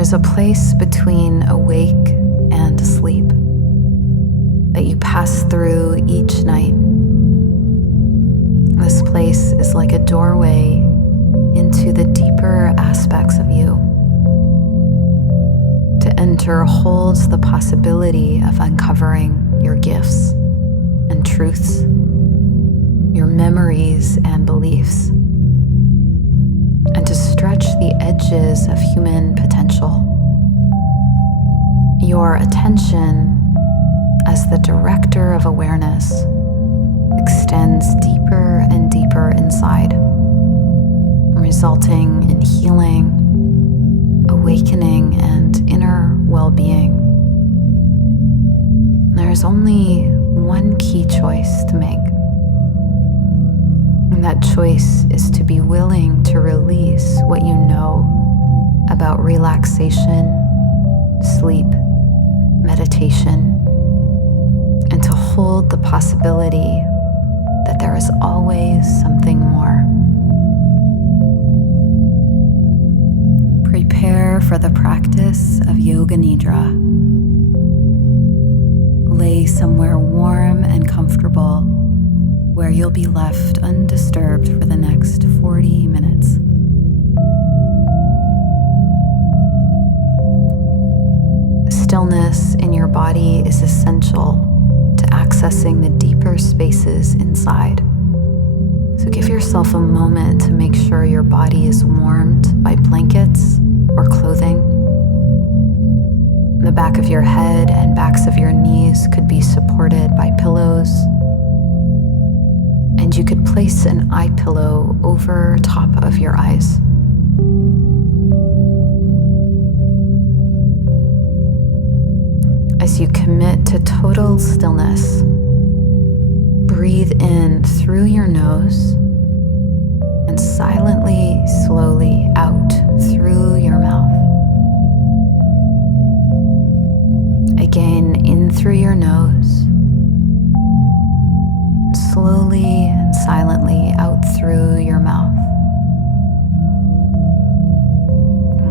is a place between awake and sleep that you pass through each night. This place is like a doorway into the deeper aspects of you. To enter holds the possibility of uncovering your gifts and truths, your memories and beliefs, and to stretch the edges of human potential. Your attention as the director of awareness extends deeper and deeper inside, resulting in healing, awakening, and inner well-being. There is only one key choice to make. And that choice is to be willing to release what you know about relaxation, sleep, meditation, and to hold the possibility that there is always something more. Prepare for the practice of Yoga Nidra. Lay somewhere warm and comfortable where you'll be left undisturbed for the next 40 minutes. Stillness in your body is essential to accessing the deeper spaces inside. So give yourself a moment to make sure your body is warmed by blankets or clothing. The back of your head and backs of your knees could be supported by pillows. And you could place an eye pillow over top of your eyes. As you commit to total stillness, breathe in through your nose and silently, slowly out through your mouth. Again, in through your nose, slowly and silently out through your mouth.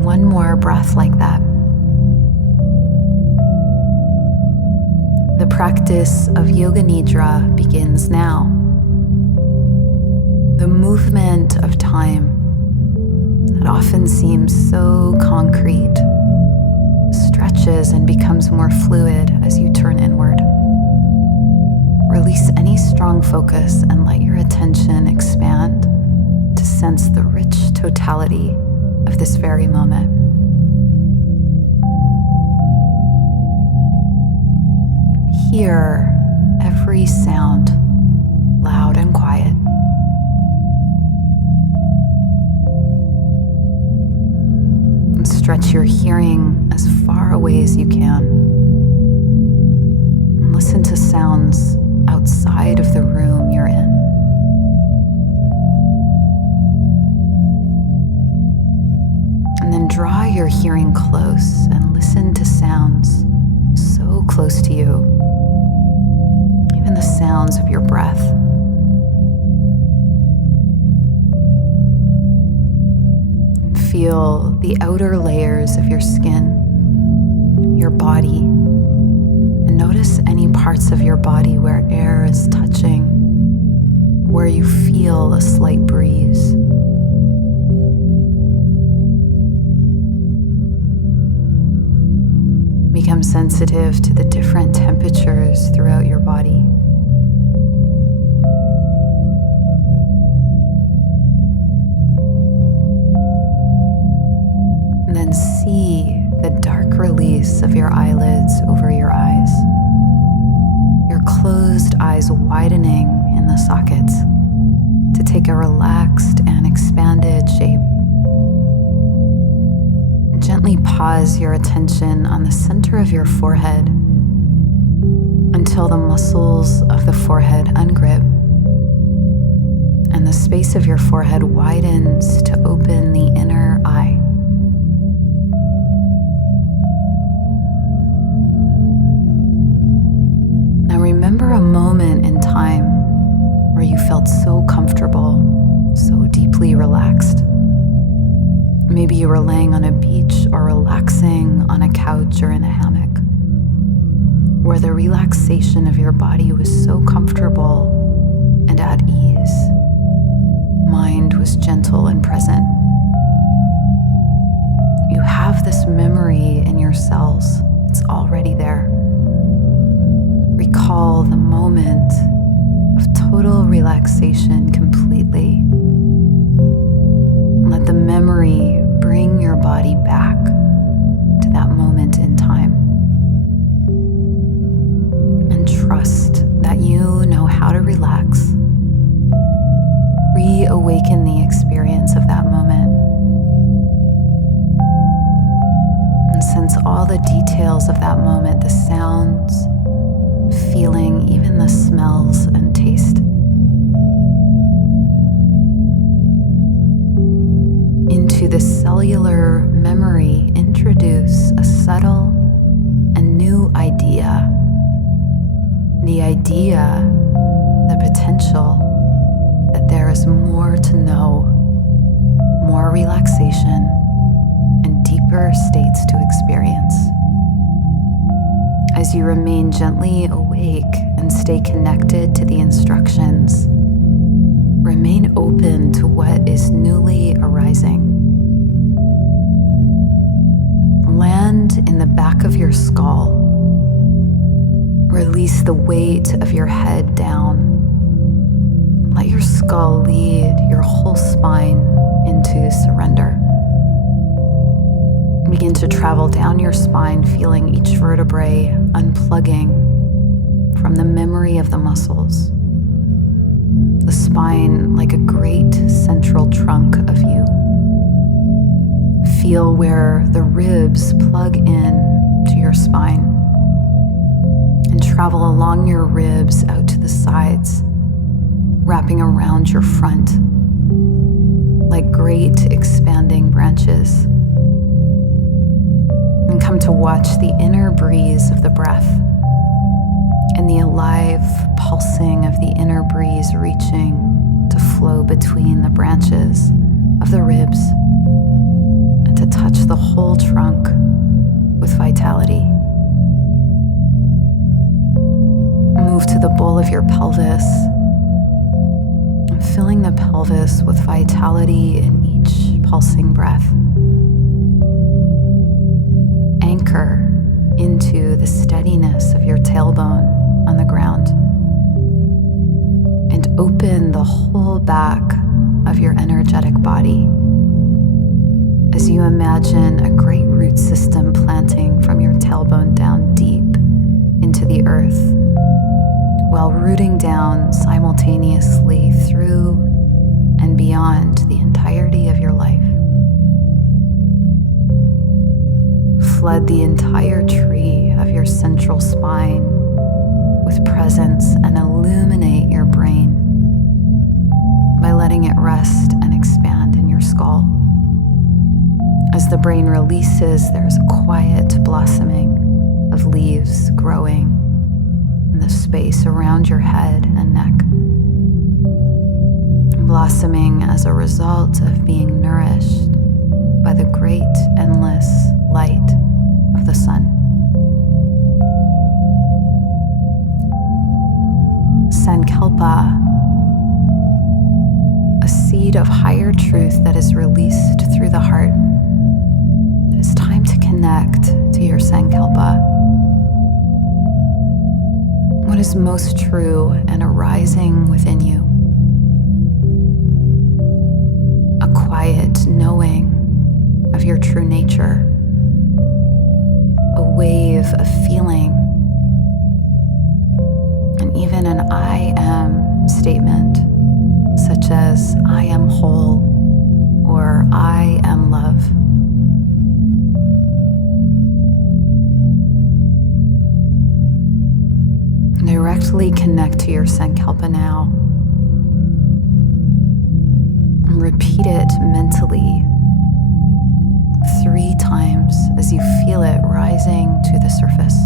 One more breath like that. The practice of Yoga Nidra begins now. The movement of time that often seems so concrete stretches and becomes more fluid as you turn inward. Release any strong focus and let your attention expand to sense the rich totality of this very moment. Hear every sound, loud and quiet. And stretch your hearing as far away as you can. And listen to sounds outside of the room you're in. And then draw your hearing close and listen to sounds so close to you, even the sounds of your breath. And feel the outer layers of your skin, your body. And notice any parts of your body where air is touching, where you feel a slight breeze. Become sensitive to the different temperatures throughout your body. And then see the dark release of your eyelids over your eyes. Your closed eyes widening in the sockets to take a relaxed and expanded shape. Gently pause your attention on the center of your forehead until the muscles of the forehead ungrip and the space of your forehead widens to open the inner eye. Now remember a moment in time where you felt so comfortable, so deeply relaxed. Maybe you were laying on a beach or relaxing on a couch or in a hammock, where the relaxation of your body was so comfortable and at ease. Mind was gentle and present. You have this memory in your cells. It's already there. Recall the moment of total relaxation completely. Let the memory bring your body back to that moment in time. And trust that you know how to relax. Reawaken the experience of that moment. And sense all the details of that moment, the sounds, feeling, even the smells and taste. Into the cellular memory, introduce a subtle and new idea. The idea, the potential that there is more to know, more relaxation, and deeper states to experience. As you remain gently awake and stay connected to the instructions, remain open to what is newly arising. Land in the back of your skull. Release the weight of your head down. Let your skull lead your whole spine into surrender. Begin to travel down your spine, feeling each vertebrae unplugging from the memory of the muscles. The spine like a great central trunk of you. Feel where the ribs plug in to your spine and travel along your ribs out to the sides, wrapping around your front like great expanding branches. And come to watch the inner breeze of the breath and the alive pulsing of the inner breeze reaching to flow between the branches of the ribs and to touch the whole trunk with vitality. Move to the bowl of your pelvis, and filling the pelvis with vitality in each pulsing breath. Anchor into the steadiness of your tailbone on the ground and open the whole back of your energetic body as you imagine a great root system planting from your tailbone down deep into the earth while rooting down simultaneously through and beyond the entirety of your life. Flood the entire tree of your central spine with presence and illuminate your brain by letting it rest and expand in your skull. As the brain releases, there's a quiet blossoming of leaves growing in the space around your head and neck. Blossoming as a result of being nourished by the great endless light of the sun. Sankalpa, a seed of higher truth that is released through the heart. It is time to connect to your Sankalpa. What is most true and arising within you? A quiet knowing of your true nature, a wave of feeling, and even an I am statement, such as I am whole or I am love. Directly connect to your Sankalpa now. And repeat it mentally 3 times as you feel it rising to the surface.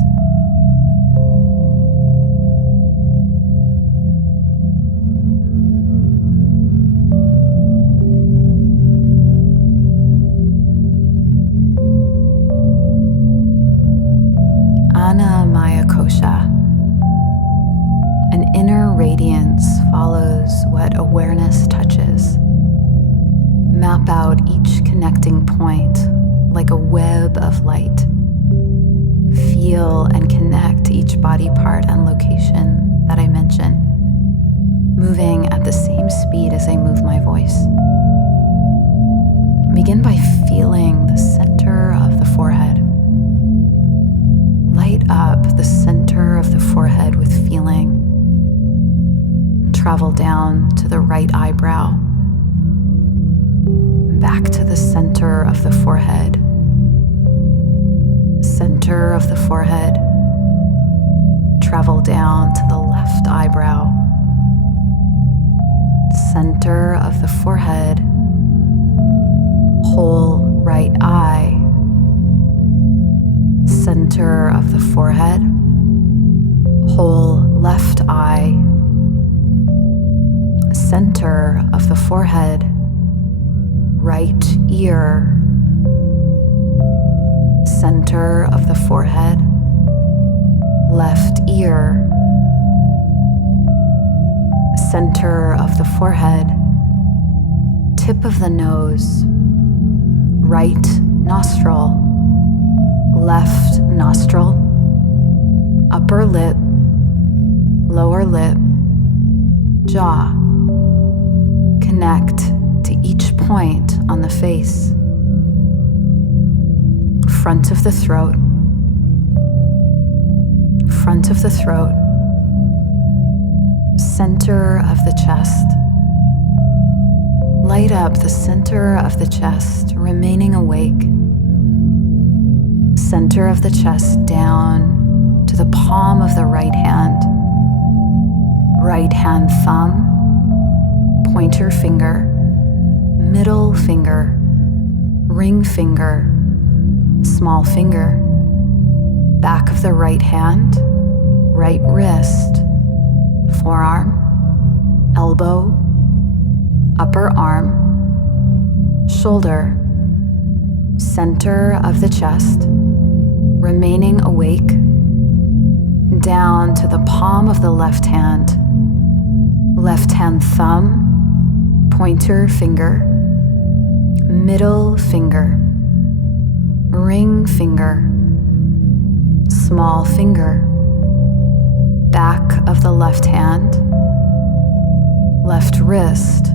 toes what awareness touches. Map out each connecting point like a web of light. Feel and connect each body part and location that I mention, moving at the same speed as I move my voice. Begin by feeling the center of the forehead. Light up the center of the forehead with feeling. Travel down to the right eyebrow. Back to the center of the forehead. Center of the forehead. Travel down to the left eyebrow. Center of the forehead. Whole right eye. Center of the forehead. Whole left eye. Center of the forehead. Right ear. Center of the forehead. Left ear. Center of the forehead. Tip of the nose. Right nostril. Left nostril. Upper lip. Lower lip. Jaw. Connect to each point on the face. Front of the throat. Front of the throat. Center of the chest. Light up the center of the chest, remaining awake. Center of the chest down to the palm of the right hand. Right hand thumb, pointer finger, middle finger, ring finger, small finger, back of the right hand, right wrist, forearm, elbow, upper arm, shoulder, center of the chest, remaining awake, down to the palm of the left hand thumb, pointer finger, middle finger, ring finger, small finger, back of the left hand, left wrist,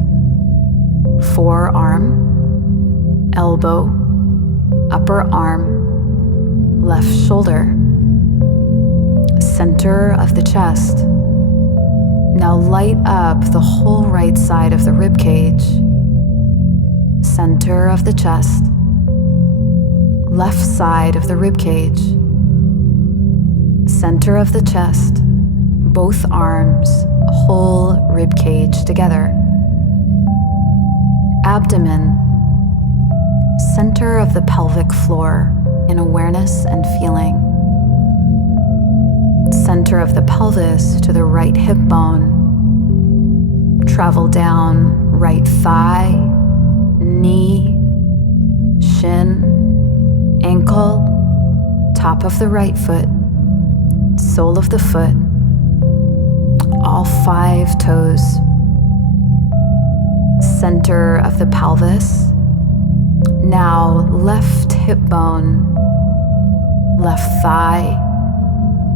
forearm, elbow, upper arm, left shoulder, center of the chest. Now light up the whole right side of the ribcage, center of the chest, left side of the ribcage, center of the chest, both arms, whole ribcage together. Abdomen, center of the pelvic floor in awareness and feeling. Center of the pelvis to the right hip bone. Travel down right thigh, knee, shin, ankle, top of the right foot, sole of the foot, all 5 toes. Center of the pelvis. Now left hip bone, left thigh,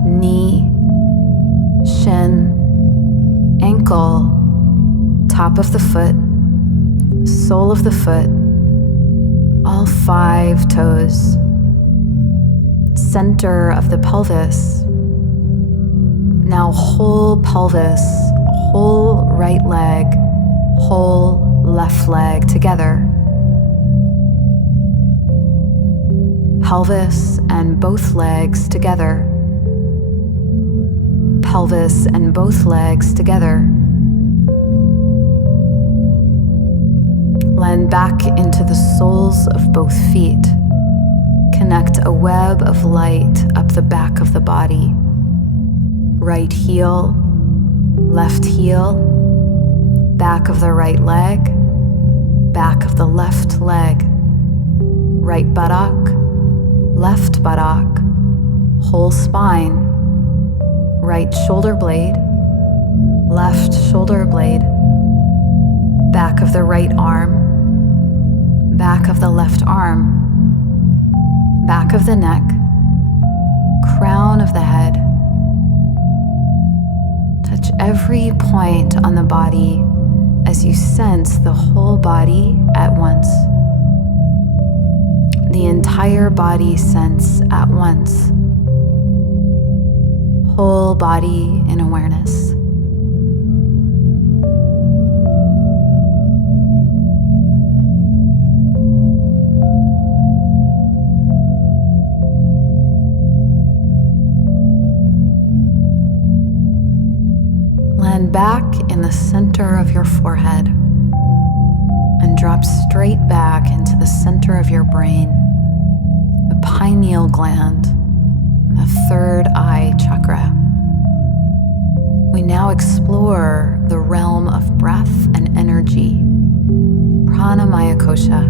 knee, shin, ankle, top of the foot, sole of the foot, all 5 toes. Center of the pelvis. Now whole pelvis, whole right leg, whole left leg together. Pelvis and both legs together. Pelvis and both legs together. Land back into the soles of both feet. Connect a web of light up the back of the body. Right heel, left heel, back of the right leg, back of the left leg, right buttock, left buttock, whole spine, right shoulder blade, left shoulder blade, back of the right arm, back of the left arm, back of the neck, crown of the head. Touch every point on the body as you sense the whole body at once. The entire body sense at once. Whole body in awareness. Land back in the center of your forehead and drop straight back into the center of your brain, the pineal gland, the third eye chakra. We now explore the realm of breath and energy, pranamaya kosha.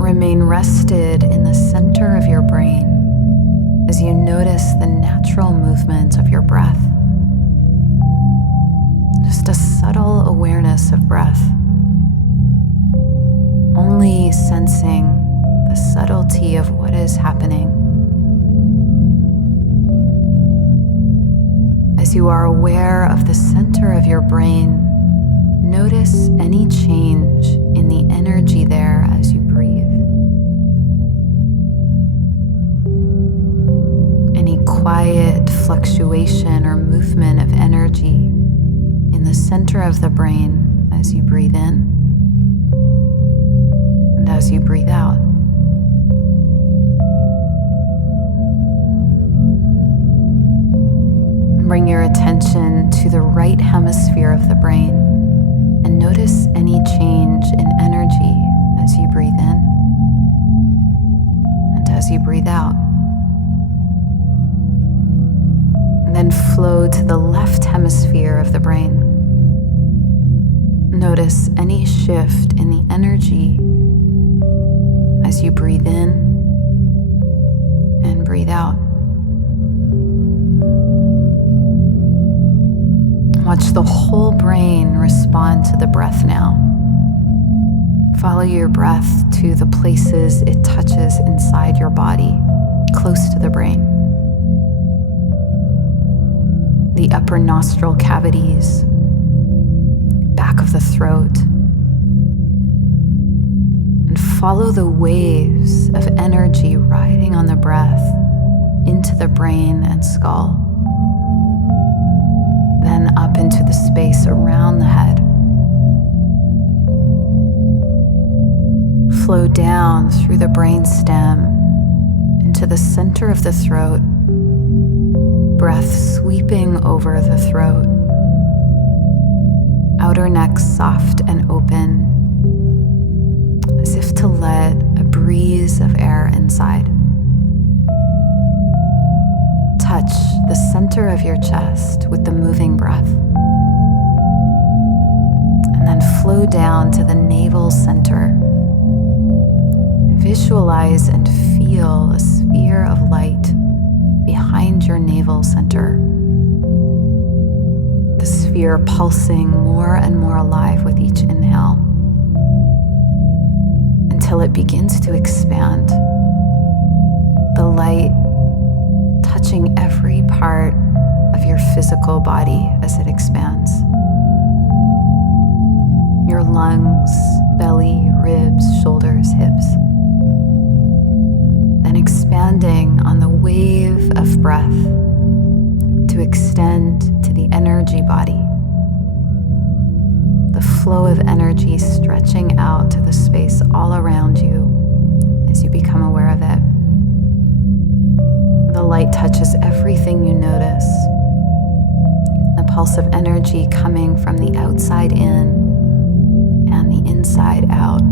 Remain rested in the center of your brain as you notice the natural movement of your breath. Just a subtle awareness of breath, only sensing the subtlety of what is happening. As you are aware of the center of your brain, notice any change in the energy there as you breathe. Any quiet fluctuation or movement of energy in the center of the brain as you breathe in and as you breathe out. Bring your attention to the right hemisphere of the brain and notice any change in energy as you breathe in and as you breathe out. And then flow to the left hemisphere of the brain. Notice any shift in the energy as you breathe in and breathe out. Watch the whole brain respond to the breath now. Follow your breath to the places it touches inside your body, close to the brain. The upper nostril cavities, back of the throat, and follow the waves of energy riding on the breath into the brain and skull, then up into the space around the head. Flow down through the brain stem into the center of the throat, breath sweeping over the throat. Outer neck soft and open, as if to let a breeze of air inside. Touch the center of your chest with the moving breath. And then flow down to the navel center. Visualize and feel a sphere of light behind your navel center. The sphere pulsing more and more alive with each inhale until it begins to expand. The light touching every part of your physical body as it expands. Your lungs, belly, ribs, shoulders, hips. Then expanding on the wave of breath to extend to the energy body. The flow of energy stretching out to the space all around you as you become aware of it. The light touches everything you notice. The pulse of energy coming from the outside in and the inside out.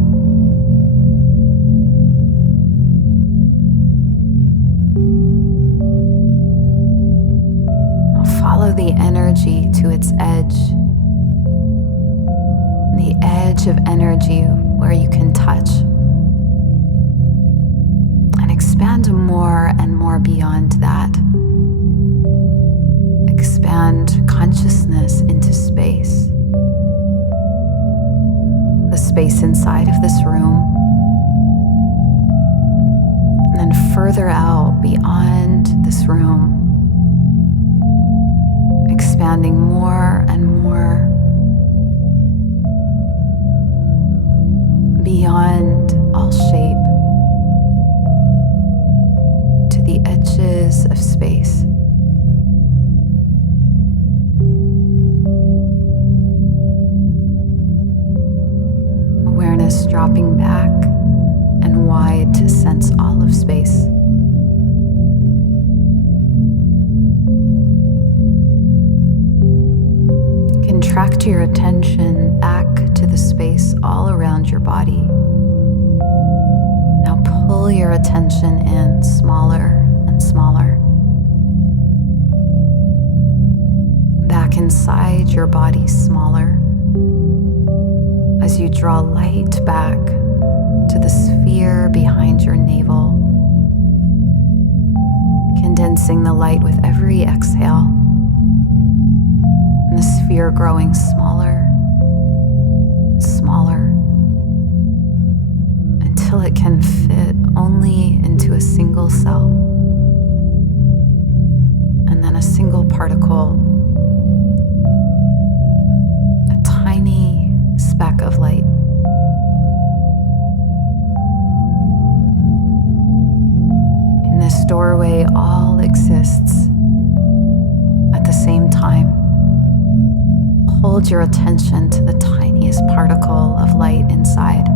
Follow the energy to its edge. The edge of energy where you can touch. And expand more and more beyond that. Expand consciousness into space. space inside of this room, and then further out beyond this room, expanding more and more beyond all shape to the edges of space. Awareness dropping back and wide to sense all of space. Contract your attention back to the space all around your body. Now pull your attention in smaller and smaller. Back inside your body smaller as you draw light back to the sphere behind your navel, condensing the light with every exhale. And the sphere growing smaller and smaller until it can fit only into a single cell and then a single particle, a tiny speck of light. In this doorway, all exists at the same time. Hold your attention to the tiniest particle of light inside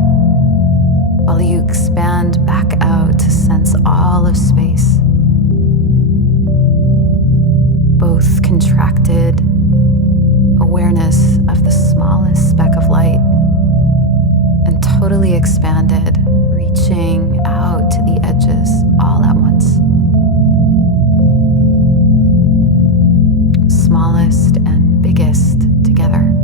while you expand back out to sense all of space, both contracted awareness of the smallest speck of light and totally expanded, reaching out to the edges all at once. Smallest and biggest together.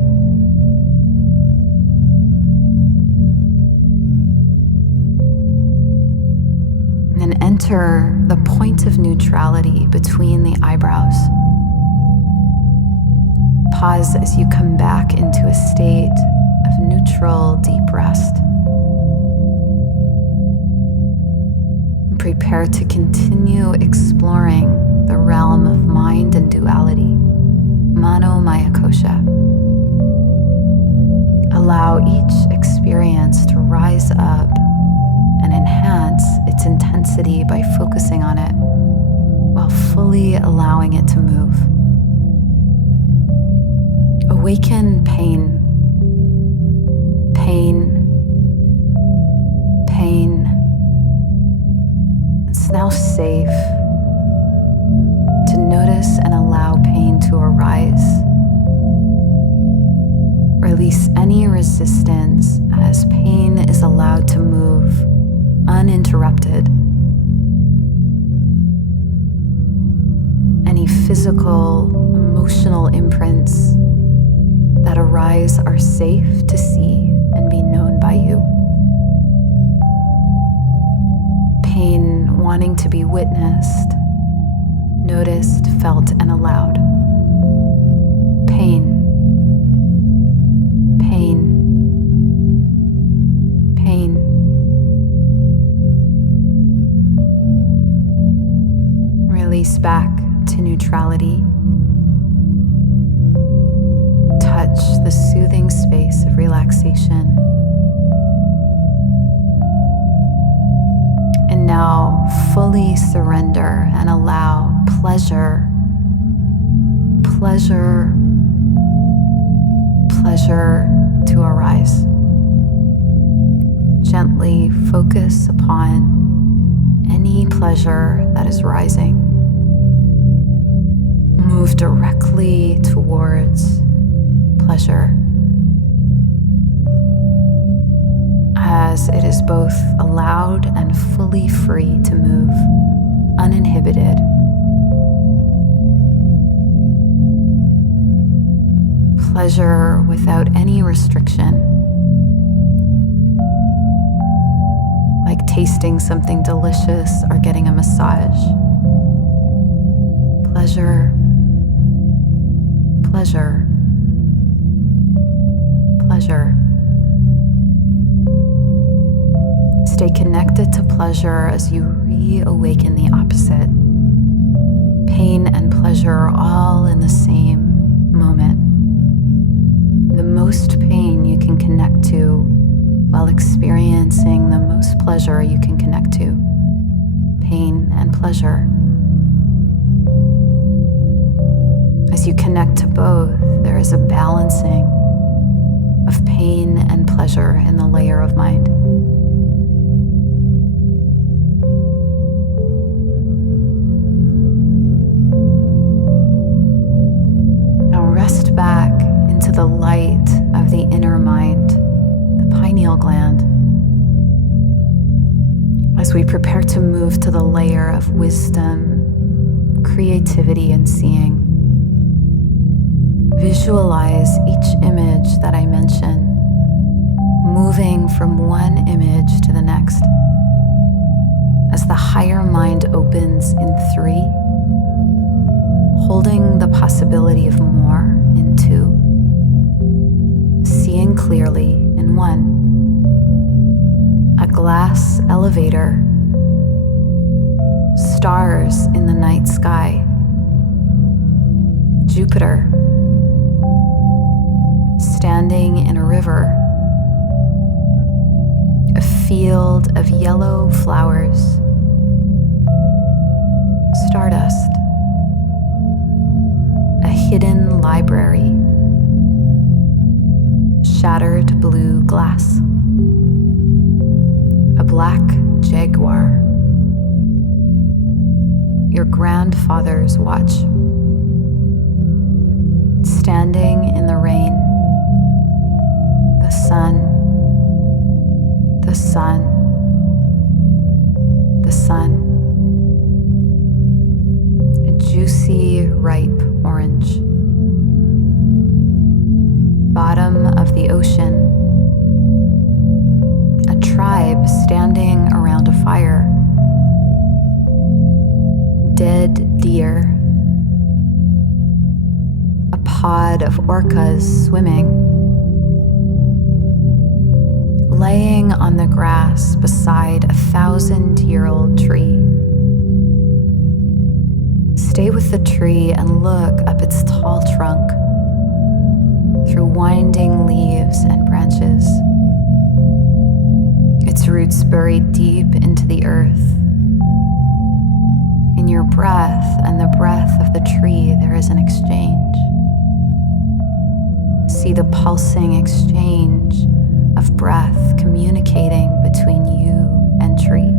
And then enter the point of neutrality between the eyebrows. Pause as you come back into a state of neutral, deep rest. And prepare to continue exploring the realm of mind and duality, mano maya kosha. Allow each experience to rise up and enhance its intensity by focusing on it while fully allowing it to move. Awaken pain, pain, pain. It's now safe to notice and allow pain to arise. Release any resistance as pain is allowed to move uninterrupted. Any physical, emotional imprints that arise are safe to see and be known by you. Pain wanting to be witnessed, noticed, felt, and allowed. Pain, pain, pain. Release back to neutrality. Touch the soothing space of relaxation. And now fully surrender and allow pleasure, pleasure, pleasure to arise. Gently focus upon any pleasure that is rising. Move directly towards pleasure, as it is both allowed and fully free to move, uninhibited. Pleasure without any restriction, like tasting something delicious or getting a massage. Pleasure, pleasure, pleasure. Stay connected to pleasure as you reawaken the opposite. Pain and pleasure are all in the same moment. The most pain you can connect to while experiencing the most pleasure you can connect to. Pain and pleasure. As you connect to both, there is a balancing of pain and pleasure in the layer of mind. Now rest back into the light of the inner mind, the pineal gland, as we prepare to move to the layer of wisdom, creativity, and seeing. Visualize each image that I mention, moving from one image to the next. As the higher mind opens in 3, holding the possibility of more in 2, seeing clearly in 1. A glass elevator, stars in the night sky, Jupiter, standing in a river, a field of yellow flowers, stardust, a hidden library, shattered blue glass, a black jaguar, your grandfather's watch, standing in the rain, the sun, the sun, the sun, a juicy, ripe orange, bottom of the ocean, a tribe standing around a fire, dead deer, a pod of orcas swimming, laying on the grass beside a 1,000-year-old tree. Stay with the tree and look up its tall trunk through winding leaves and branches, its roots buried deep into the earth. In your breath and the breath of the tree, there is an exchange. See the pulsing exchange of breath communicating between you and tree.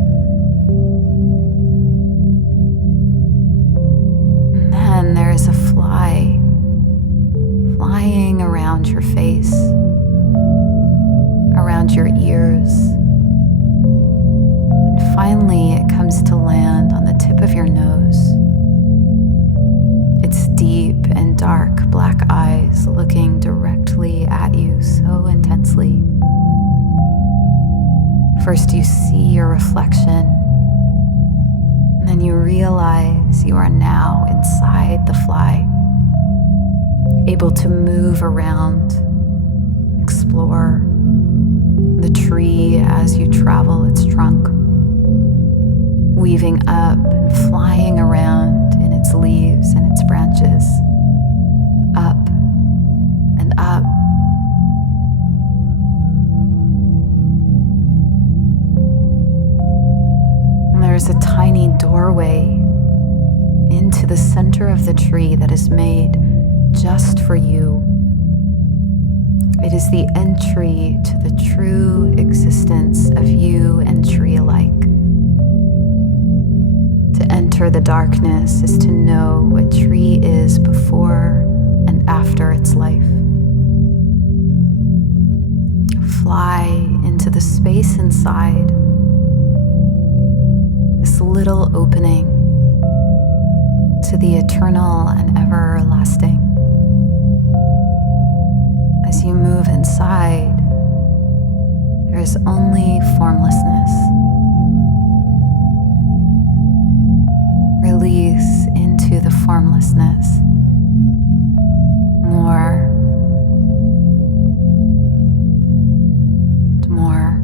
And then there is a fly flying around your face, around your ears, and finally it comes to land on the tip of your nose. Its deep and dark black eyes looking directly at you so intensely. First you see your reflection, and then you realize you are now inside the fly, able to move around, explore the tree as you travel its trunk, weaving up and flying around in its leaves and its branches, up and up. There's a tiny doorway into the center of the tree that is made just for you. It is the entry to the true existence of you and tree alike. To enter the darkness is to know what tree is before and after its life. Fly into the space inside, this little opening to the eternal and everlasting. As you move inside, there is only formlessness. Release into the formlessness. More and more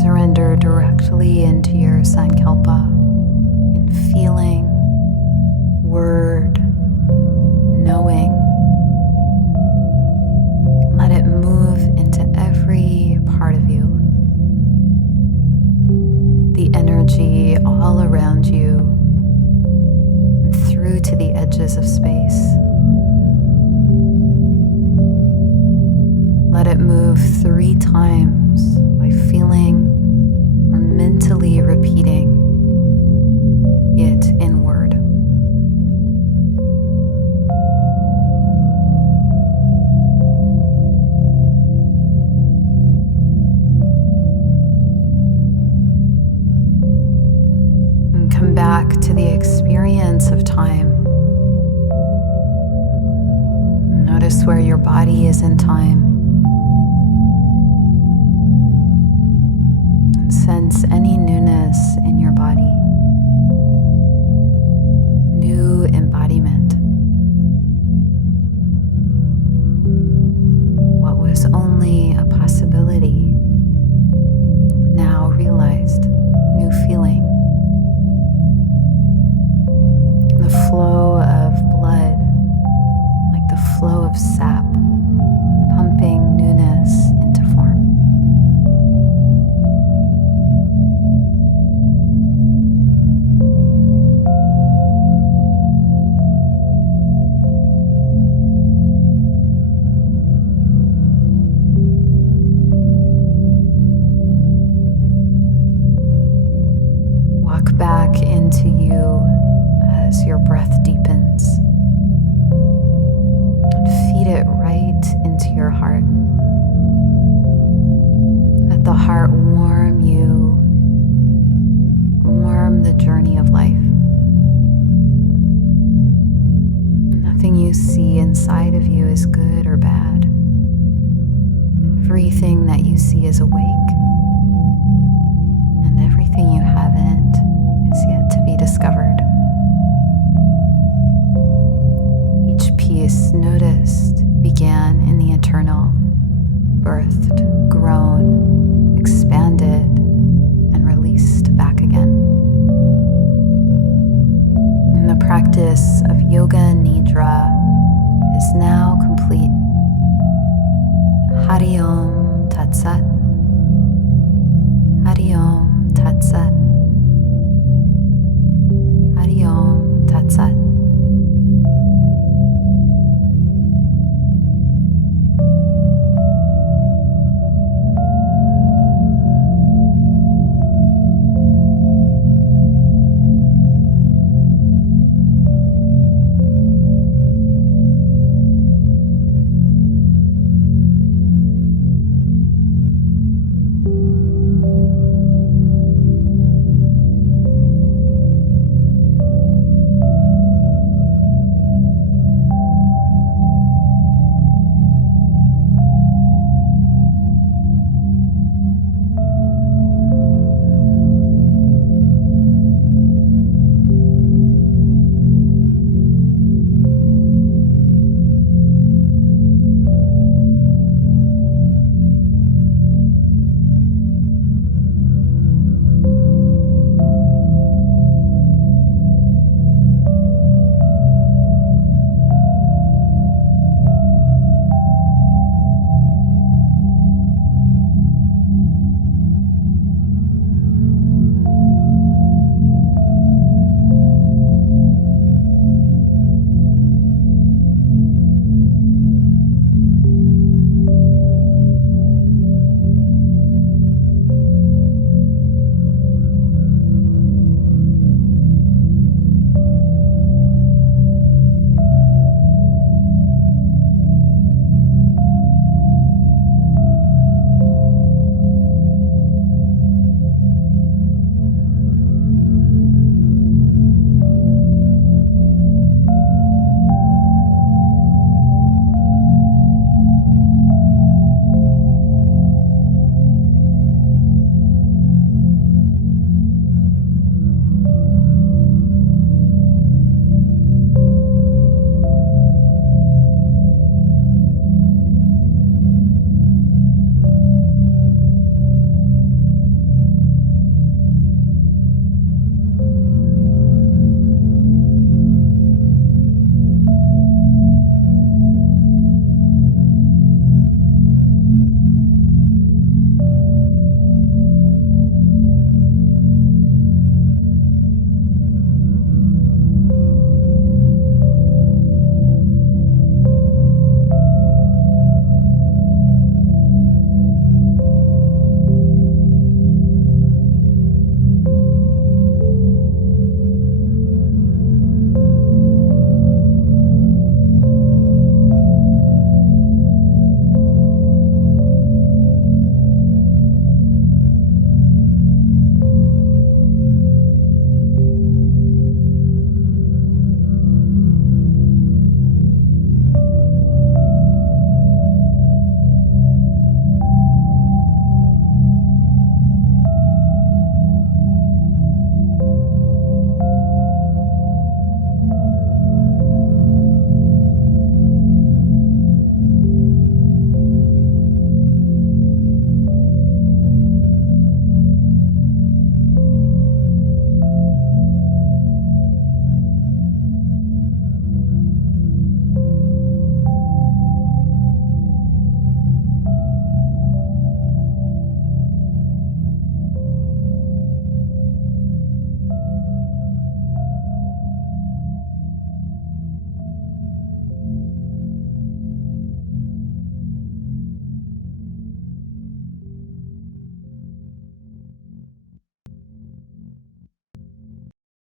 Surrender directly into your sankalpa in feeling, word, knowing. Let it move into every part of you. The energy all around you and through to the edges of space. Let it move 3 times by feeling or mentally repeating it in word. And come back to the experience of time. Notice where your body is in time. Sense any newness in your body, new embodiment. What was only a possibility, now realized, new feeling. The flow of blood, like the flow of sap, pumping newness into form. Walk back into you as your breath deepens. And feed it right into your heart. Let the heart warm you, warm the journey of life. Nothing you see inside of you is good or bad. Everything that you see is awake, and everything you haven't is yet to be discovered. Each piece noticed began in the eternal, birthed, grown, expanded, and released back again. And the practice of Yoga Nidra is now complete. Hari Om Tat Sat. Hari Om Tat Sat.